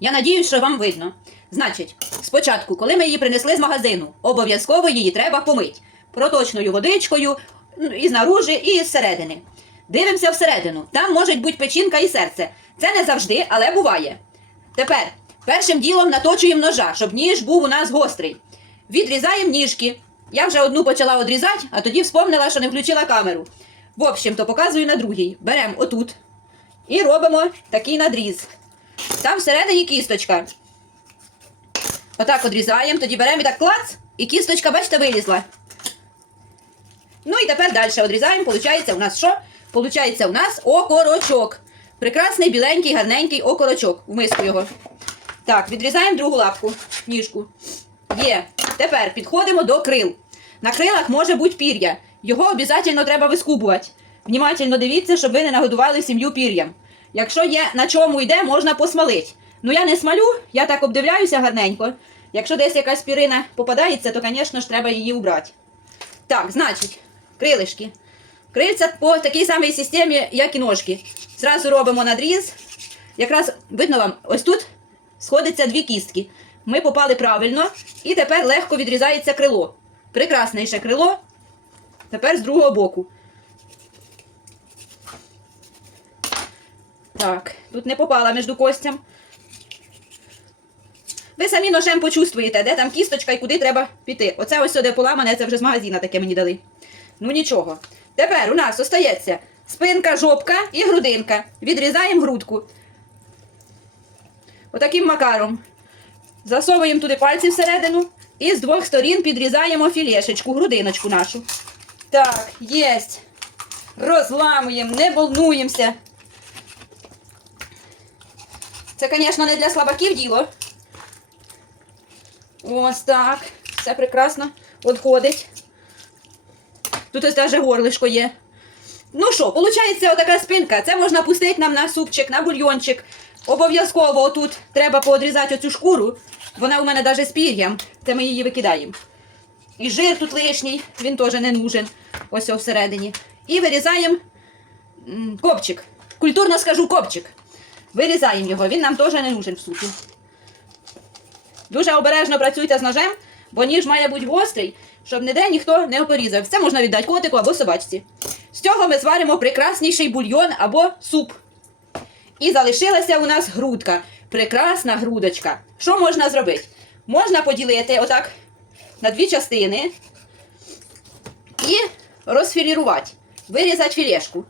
Я надіюсь, що вам видно. Значить, спочатку, коли ми її принесли з магазину, обов'язково її треба помити проточною водичкою і знаружи, і зсередини. Дивимося всередину. Там можуть бути печінка і серце. Це не завжди, але буває. Тепер першим ділом наточуємо ножа, щоб ніж був у нас гострий. Відрізаємо ніжки. Я вже одну почала відрізати, а тоді вспомнила, що не включила камеру. В общем, то показую на другій. Беремо отут і робимо такий надріз. Там всередині кісточка. Отак одрізаємо, тоді беремо і так клац, і кісточка, бачите, вилізла. Ну і тепер далі одрізаємо. Получається у нас що? Получається у нас окорочок. Прекрасний біленький, гарненький окорочок. В миску його. Так, відрізаємо другу лапку, ніжку. Є. Тепер підходимо до крил. На крилах може бути пір'я. Його обов'язково треба вискубувати. Внімательно дивіться, щоб ви не нагодували сім'ю пір'ям. Якщо є на чому йде, можна посмалити. Ну я не смалю, я так обдивляюся гарненько. Якщо десь якась пірина попадається, то, звісно ж, треба її убрати. Так, значить, крилишки. Крильця по такій самій системі, як і ножки. Зразу робимо надріз. Якраз видно вам, ось тут сходяться дві кістки. Ми попали правильно, і тепер легко відрізається крило. Прекрасніше крило. Тепер з другого боку. Так, тут не попала між костям. Ви самі ножем почувствуєте, де там кісточка і куди треба піти. Оце ось сюди поламане, це вже з магазина таке мені дали. Ну нічого. Тепер у нас остається спинка, жопка і грудинка. Відрізаємо грудку. Отаким макаром. Засовуємо туди пальці всередину і з двох сторін підрізаємо філешечку, грудиночку нашу. Так, єсть. Розламуємо, не волнуємося. Це, звісно, не для слабаків діло. Ось так. Все прекрасно відходить. Тут ось навіть горлишко є. Ну що, виходить, отака спинка. Це можна пустити нам на супчик, на бульйончик. Обов'язково отут треба поодрізати оцю шкуру. Вона у мене навіть з пір'ям. Це ми її викидаємо. І жир тут лишній, він теж не нужен. Ось всередині. І вирізаємо копчик. Культурно скажу копчик. Вирізаємо його, він нам теж не нужен в суті. Дуже обережно працюйте з ножем, бо ніж має бути гострий, щоб ніде ніхто не порізав. Це можна віддати котику або собачці. З цього ми зваримо прекрасніший бульйон або суп. І залишилася у нас грудка. Прекрасна грудочка. Що можна зробити? Можна поділити отак на дві частини і розфілірувати. Вирізати філешку.